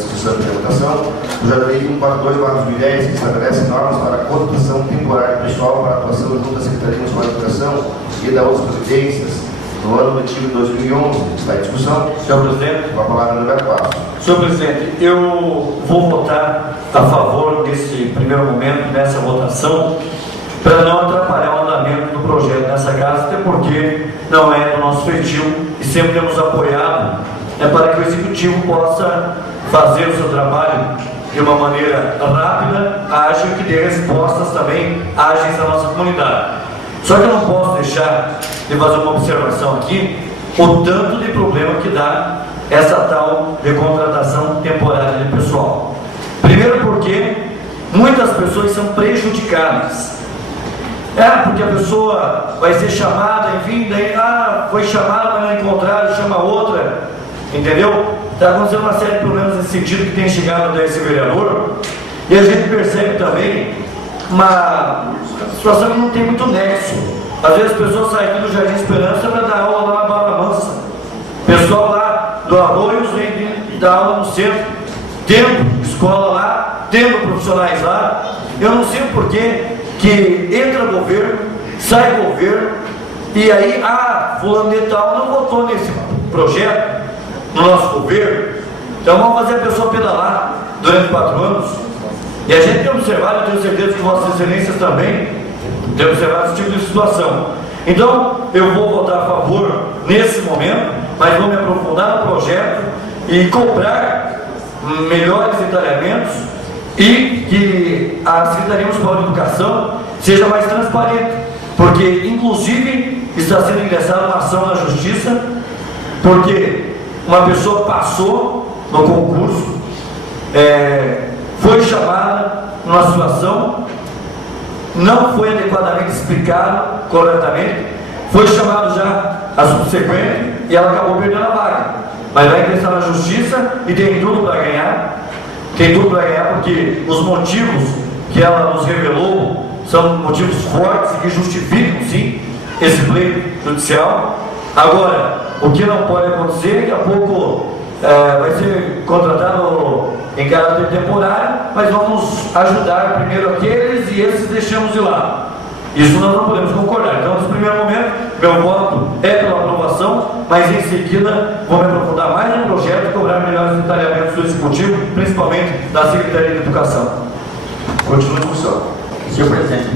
discussão e implementação. Projeto de lei 142/2010, que estabelece normas para a contratação temporária de pessoal para atuação junto à Secretaria Municipal de Educação e da outras providências no ano letivo de 2011. Está em discussão. Senhor Presidente. Com a palavra no Roberto Passos. Senhor Presidente, eu vou votar a favor desse primeiro momento, dessa votação, para não atrapalhar o andamento do projeto nessa casa, até porque não é do nosso feitio e sempre temos apoiado para que o Executivo possa fazer o seu trabalho de uma maneira rápida, ágil, que dê respostas também ágeis à nossa comunidade. Só que eu não posso deixar de fazer uma observação aqui, o tanto de problema que dá essa tal de contratação temporária de pessoal. Primeiro porque muitas pessoas são prejudicadas. Porque a pessoa vai ser chamada, enfim, daí, foi chamada, mas não encontraram, chama outra, entendeu? Está acontecendo uma série de problemas nesse sentido que tem chegado até esse vereador, e a gente percebe também uma situação que não tem muito nexo. Às vezes as pessoas saem aqui do Jardim Esperança para dar aula lá na Barra Mansa, o pessoal lá do Arroios vem dar aula no centro, tendo escola lá, tendo profissionais lá. Eu não sei o porquê que entra governo, sai governo, e aí, fulano de tal não votou nesse projeto no nosso governo, então vamos fazer a pessoa pedalar durante 4 anos. E a gente tem observado, eu tenho certeza que Vossas Excelências também tem observado esse tipo de situação. Então, eu vou votar a favor nesse momento, mas vou me aprofundar no projeto e cobrar melhores detalhamentos e que a Secretaria Municipal de Educação seja mais transparente, porque inclusive está sendo ingressada uma ação na Justiça, porque uma pessoa passou no concurso, foi chamada numa situação, não foi adequadamente explicado corretamente, foi chamado já a subsequente e ela acabou perdendo a vaga, mas vai ingressar na Justiça e tem tudo para ganhar. Tem tudo para ganhar, porque os motivos que ela nos revelou são motivos fortes e que justificam, sim, esse pleito judicial. Agora, o que não pode acontecer, daqui a pouco vai ser contratado em caráter temporário, mas vamos ajudar primeiro aqueles e esses deixamos de lado. Isso nós não podemos concordar. Então, nesse primeiro momento, meu voto é pela aprovação, mas em seguida vou me aprofundar mais no projeto e cobrar melhores detalhamentos do Executivo, principalmente da Secretaria de Educação. Continua a discussão. Senhor Presidente,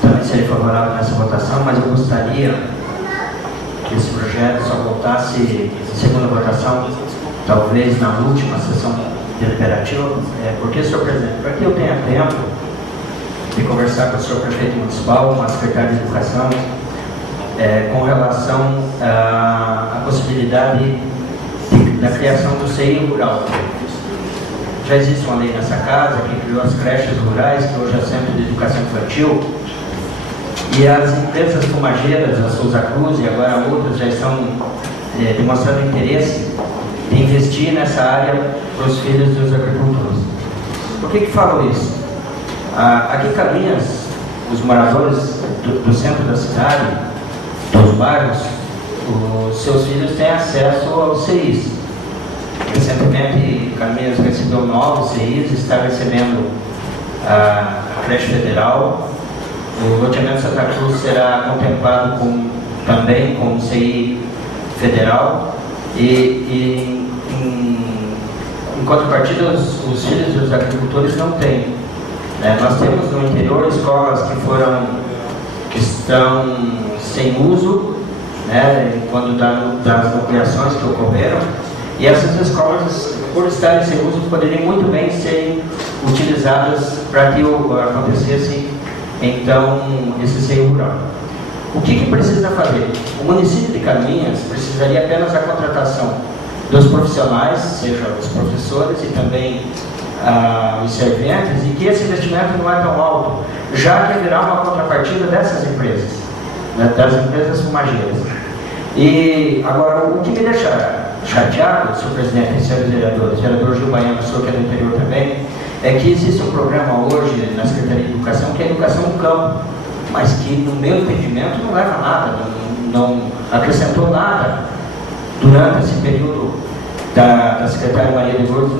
também serei favorável nessa votação, mas eu gostaria que esse projeto só voltasse em segunda votação, talvez na última sessão deliberativa, porque, senhor Presidente, para que eu tenha tempo de conversar com o senhor prefeito municipal, com a secretária de Educação, com relação à possibilidade da criação do CI rural. Já existe uma lei nessa casa que criou as creches rurais, que hoje é Centro de Educação Infantil, e as empresas fumageiras, a Souza Cruz e agora outras, já estão demonstrando interesse de investir nessa área para os filhos dos agricultores. Por que falo isso? Aqui em Caminhas, os moradores do centro da cidade, dos bairros, os seus filhos têm acesso aos CIs. Recentemente, Caminhas recebeu 9 CIs, está recebendo a creche federal. O loteamento Santa Cruz será contemplado também com o CI federal. E em contrapartida, os filhos dos agricultores não têm. Nós temos no interior escolas que estão sem uso, quando das ampliações que ocorreram, e essas escolas, por estarem sem uso, poderiam muito bem ser utilizadas para que acontecesse então esse seio rural. O que precisa fazer? O município de Caminhas precisaria apenas da contratação dos profissionais, seja os professores e também os serventes, e que esse investimento não é tão alto, já que haverá uma contrapartida dessas empresas, das empresas fumageiras. E agora, o que me deixa chateado, senhor presidente e senhores vereadores, vereador Gil Baiano, o senhor que é do interior também, é que existe um programa hoje na Secretaria de Educação, que é a Educação no Campo, mas que, no meu entendimento, não leva a nada, não acrescentou nada durante esse período da secretária Maria de Lourdes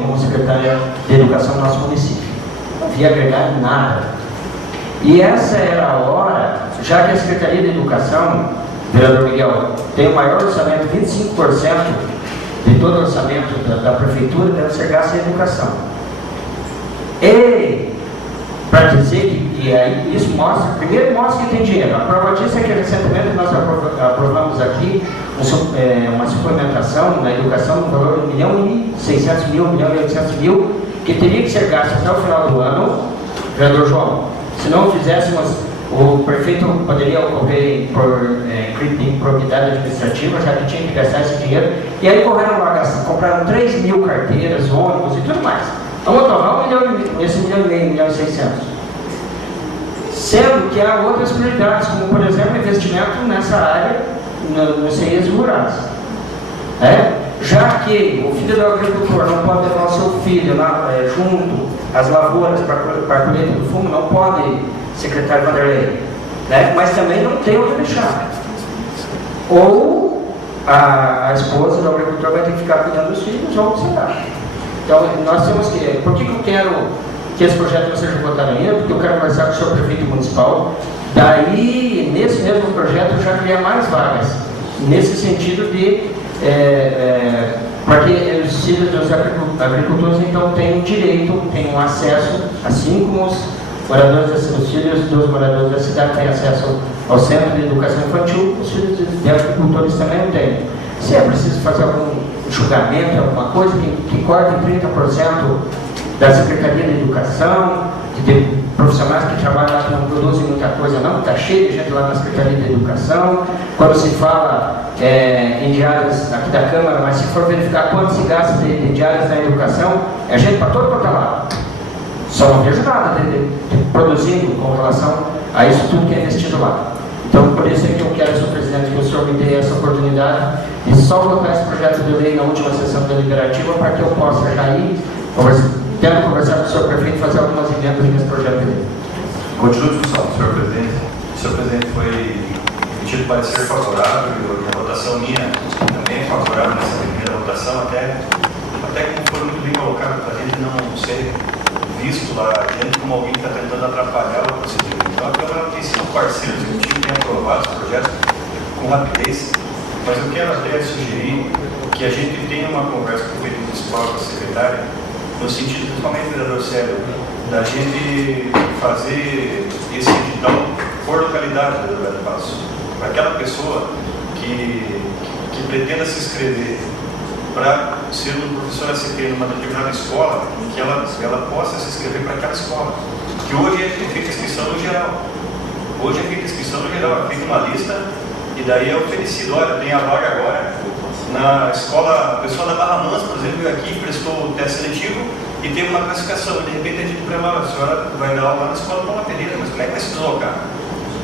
como secretária de Educação do nosso município. Não havia agregado nada. E essa era a hora, já que a Secretaria de Educação, vereador Miguel, tem o maior orçamento, 25% de todo o orçamento da prefeitura deve ser gasto em educação. E para dizer que aí isso mostra, primeiro mostra que tem dinheiro. A prova disso é que recentemente nós aprovamos aqui uma suplementação na educação no valor de R$1.600.000, R$1.800.000, que teria que ser gasto até o final do ano, vereador João. Se não fizéssemos, o prefeito poderia ocorrer por improbidade administrativa, já que tinha que gastar esse dinheiro, e aí correram lá, compraram 3.000 carteiras, ônibus e tudo mais. Vamos tornar esse R$1.500.000. Sendo que há outras prioridades, como por exemplo investimento nessa área, nos CIEs rurais. Já que o filho do agricultor não pode levar o seu filho junto às lavouras para a colheita do fumo, não pode, secretário Vanderlei, mas também não tem onde deixar. Ou a esposa do agricultor vai ter que ficar cuidando dos filhos, ou será. Então, nós temos que... Por que eu quero que esse projeto não seja votado ainda? Porque eu quero conversar com o senhor prefeito municipal. Daí, nesse mesmo projeto, eu já criar mais vagas. Nesse sentido de... para que os filhos dos agricultores, então, tenham direito, tenham acesso, assim como os filhos dos moradores da cidade têm acesso ao Centro de Educação Infantil, os filhos de agricultores também não têm. Se é preciso fazer algum julgamento, alguma coisa que corte 30% da Secretaria de Educação, de profissionais que trabalham lá que não produzem muita coisa não, está cheio de gente lá na Secretaria de Educação. Quando se fala em diárias aqui da Câmara, mas se for verificar quanto se gasta de diárias na educação, é gente para todo lado. Só não vejo nada de produzindo com relação a isso tudo que é investido lá. Então, por isso é que eu quero, senhor presidente, que o senhor me dê essa oportunidade de só votar esse projeto de lei na última sessão deliberativa para que eu possa já ir, tendo conversado com o senhor prefeito, fazer algumas emendas nesse projeto de lei. Continua a discussão, senhor presidente. O senhor presidente foi emitido parecer favorável e a votação minha também é favorável nessa primeira votação, até que foi muito bem colocado para a gente não ser visto lá adiante como alguém que está tentando atrapalhar o procedimento. Então a Câmara tem sido parceiro executivo, tem aprovado os projetos com rapidez, mas eu quero até sugerir que a gente tenha uma conversa com o prefeito municipal, com a secretária, no sentido, principalmente, vereador Célio, da gente fazer esse edital por localidade, vereador Beto Passo, para aquela pessoa que pretenda se inscrever para ser um professor ACT numa determinada escola, que ela possa se inscrever para aquela escola. Que hoje é feita a inscrição no geral. Hoje é feita a inscrição no geral, é feita uma lista e daí é oferecido, olha, tem a vaga agora na escola, a pessoa da Barra Mansa, por exemplo, veio aqui, prestou o teste seletivo e teve uma classificação, de repente é dito para ela, a senhora vai dar aula lá na escola Paula Pereira, mas como é que vai se deslocar?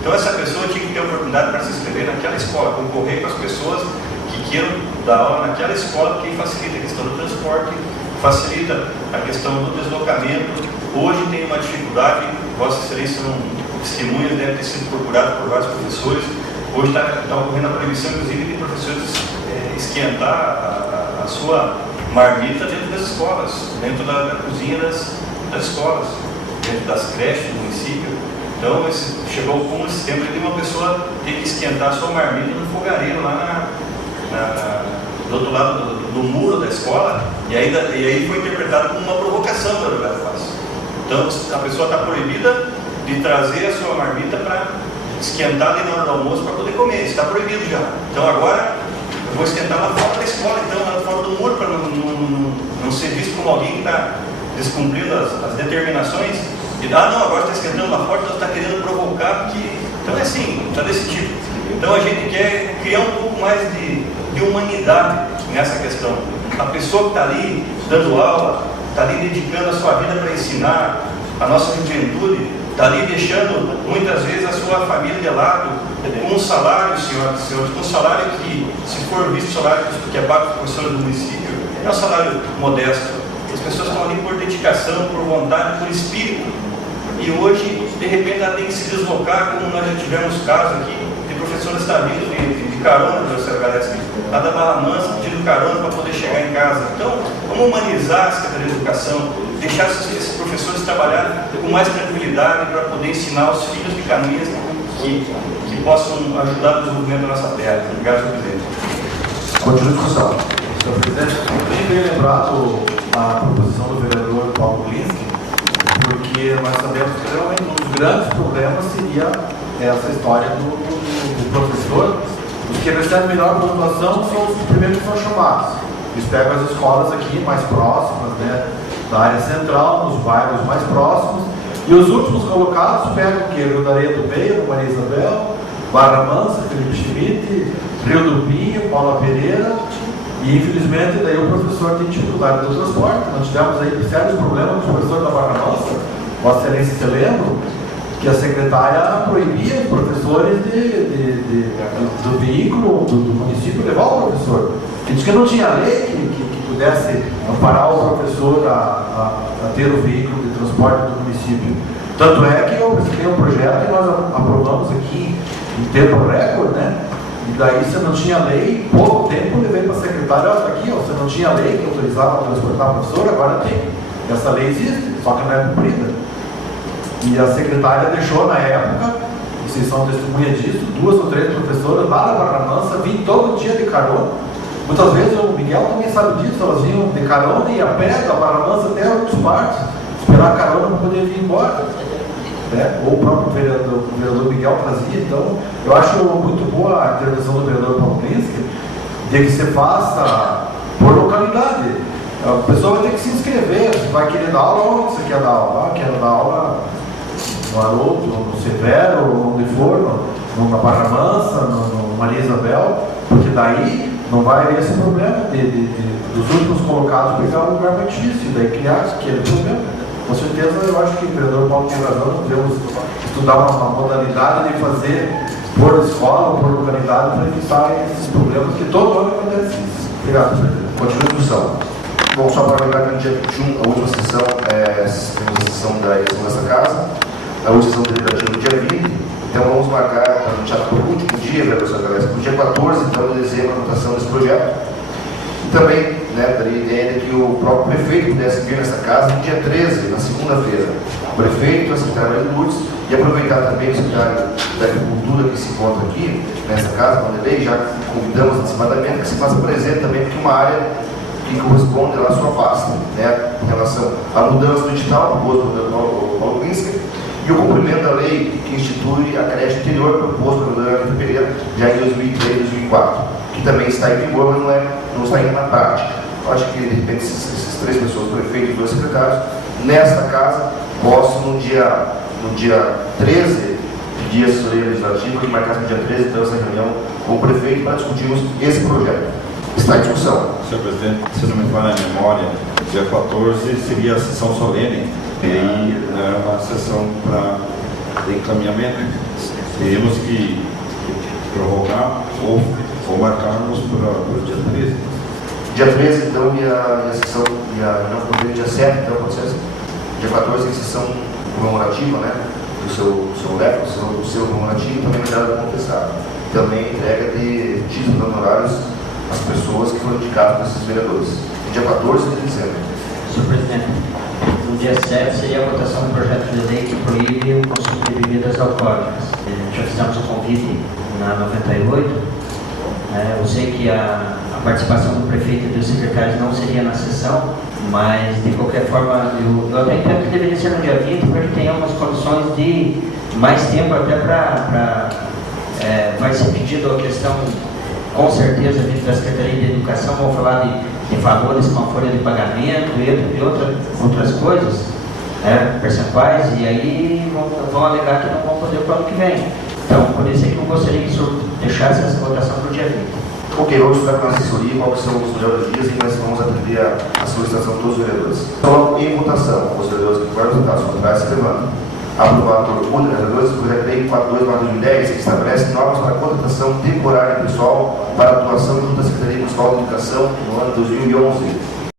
Então essa pessoa tinha que ter a oportunidade para se inscrever naquela escola, concorrer com as pessoas que queiram dar aula naquela escola, porque facilita a questão do transporte, facilita a questão do deslocamento. Hoje tem uma dificuldade, Vossa Excelência são testemunhas, deve ter sido procurado por vários professores. Hoje está ocorrendo a proibição, inclusive, de professores esquentar a sua marmita dentro das escolas, dentro da cozinha das escolas, dentro das creches do município. Então, chegou ao cúmulo esse tempo de uma pessoa ter que esquentar a sua marmita no fogareiro lá do outro lado do muro da escola, e aí foi interpretado como uma provocação da Roberto Passo. Então, a pessoa está proibida de trazer a sua marmita para esquentar ali na hora do almoço para poder comer, está proibido já. Então, agora, eu vou esquentar lá fora da escola, então, lá fora do muro, para não ser visto como alguém que está descumprindo as determinações. E não, agora está esquentando lá fora, então está querendo provocar, porque... Então, é assim, está desse tipo. Então, a gente quer criar um pouco mais de humanidade nessa questão. A pessoa que está ali dando aula, está ali dedicando a sua vida para ensinar a nossa juventude, está ali deixando muitas vezes a sua família de lado, com um salário, senhoras e senhores, com um salário que, se for visto o salário que é pago por professora do município, é um salário modesto. As pessoas estão ali por dedicação, por vontade, por espírito. E hoje, de repente, ela tem que se deslocar, como nós já tivemos casos aqui, de professores que estão vindo de carona, professora Galeschi, lá da Barra Mansa, pedindo carona para poder chegar em casa. Então, vamos humanizar a Secretaria de Educação, deixar esses professores trabalharem com mais tranquilidade para poder ensinar os filhos de Canoinhas que possam ajudar no desenvolvimento da nossa terra. Obrigado, senhor presidente. Continua a discussão. Senhor presidente, eu bem lembrado a proposição do vereador Paulo Glinski, porque nós sabemos que realmente um dos grandes problemas seria essa história do professor. Os que recebem melhor pontuação são os primeiros que são chamados. Eles pegam as escolas aqui mais próximas, né, da área central, nos bairros mais próximos, e os últimos colocados pegam o quê? Rio da Areia do Meio, Maria Isabel, Barra Mansa, Felipe Schmidt, Rio do Pinho, Paula Pereira, e infelizmente daí o professor tem dificuldade do transporte. Nós tivemos aí sérios problemas com o professor da Barra Mansa. Vossa Excelência se lembra que a secretária proibia os professores do veículo do município levar o professor. E diz que não tinha lei que pudesse amparar o professor a ter o veículo de transporte do município. Tanto é que eu apresentei um projeto e nós aprovamos aqui em tempo recorde, né? E daí você não tinha lei, pouco tempo eu levei para a secretária, olha, aqui, ó, você não tinha lei que autorizava a transportar o professor, agora tem. Essa lei existe, só que não é cumprida. E a secretária deixou na época, vocês são testemunha disso, 2 ou 3 professoras lá da Barra Mansa, vinham todo dia de carona. Muitas vezes o Miguel também sabe disso, elas vinham de carona e a pé da Barra Mansa até outros partes, esperar a carona para poder vir embora. Né? Ou o próprio vereador Miguel trazia. Então, eu acho muito boa a intervenção do vereador Paulo Glinski, de que se faça por localidade. A pessoa vai ter que se inscrever, se vai querer dar aula, onde você quer dar aula? Quero dar aula no Haroldo, no Severo, onde for, na Barra Mansa, no Maria Isabel, porque daí não vai haver esse problema dos últimos colocados pegar um lugar muito difícil, daí criar aquele problema. Com certeza, eu acho que o vereador Paulo tem razão, nós devemos estudar uma modalidade de fazer por escola ou por localidade para evitar esses problemas que todo ano acontece isso. Obrigado, presidente. Continua a discussão. Bom, só para lembrar que no dia 21, a última sessão, temos a sessão da eleição dessa casa, a última sessão deliberativa no dia 20, então vamos marcar para deixar para o último dia, vereador Sangalés, no dia 14 então, de dezembro, a votação desse projeto. E também, né, daria a ideia de que o próprio prefeito pudesse vir nessa casa no dia 13, na segunda-feira. O prefeito, a secretária Maria Lourdes, e aproveitar também o secretário da Agricultura que se encontra aqui, nessa casa, Vanderlei, já convidamos antecipadamente que se faça presente também, porque é uma área que corresponde à sua pasta, né, em relação à mudança do edital, proposto pelo Paulo Glinski, e o cumprimento da lei que institui a creche interior, proposto pelo vereador Pereira, já em 2003 e 2004, que também está em vigor, mas não está ainda na prática. Eu acho que, de repente, essas 3 pessoas, o prefeito e 2 secretários, nesta casa, possam, no dia 13, pedir a assessoria legislativa e marcar no dia 13, então, essa reunião com o prefeito para discutirmos esse projeto. Está em discussão. Senhor presidente, se não me falha a memória, dia 14 seria a sessão solene, e aí uma sessão para encaminhamento. Teríamos que prorrogar ou marcarmos para o dia 13. Dia 13, então, e a sessão, não, dia 7, então, pode ser assim? Dia 14, a sessão comemorativa, né? Do seu leco, do seu comemorativo, também na data do contestado. Também entrega de títulos honorários às pessoas que foram indicadas por esses vereadores. Dia 14 de dezembro. Senhor presidente, no dia 7 seria a votação do projeto de lei que proíbe o consumo de bebidas alcoólicas. Já fizemos o convite na 98. Eu sei que a participação do prefeito e dos secretários não seria na sessão, mas de qualquer forma eu até entendo que deveria ser no dia 20, porque tem algumas condições de mais tempo até para vai ser pedido a questão, com certeza, dentro da Secretaria de Educação, vão falar de valores com a folha de pagamento e outras coisas, percentuais, e aí vão alegar que não vão poder para o ano que vem. Então, por isso é que eu gostaria que o senhor deixasse essa votação para o dia 20. Ok, vamos estudar com a assessoria quais são os melhores dias e nós vamos atender a solicitação de todos os vereadores. Então, em votação, os vereadores que foram votados contrários se levantam. Aprovado por 1 vereadores, o projeto de lei 42/2010, que estabelece normas para a contratação temporária pessoal para atuação junto à Secretaria Municipal de Educação no ano 2011.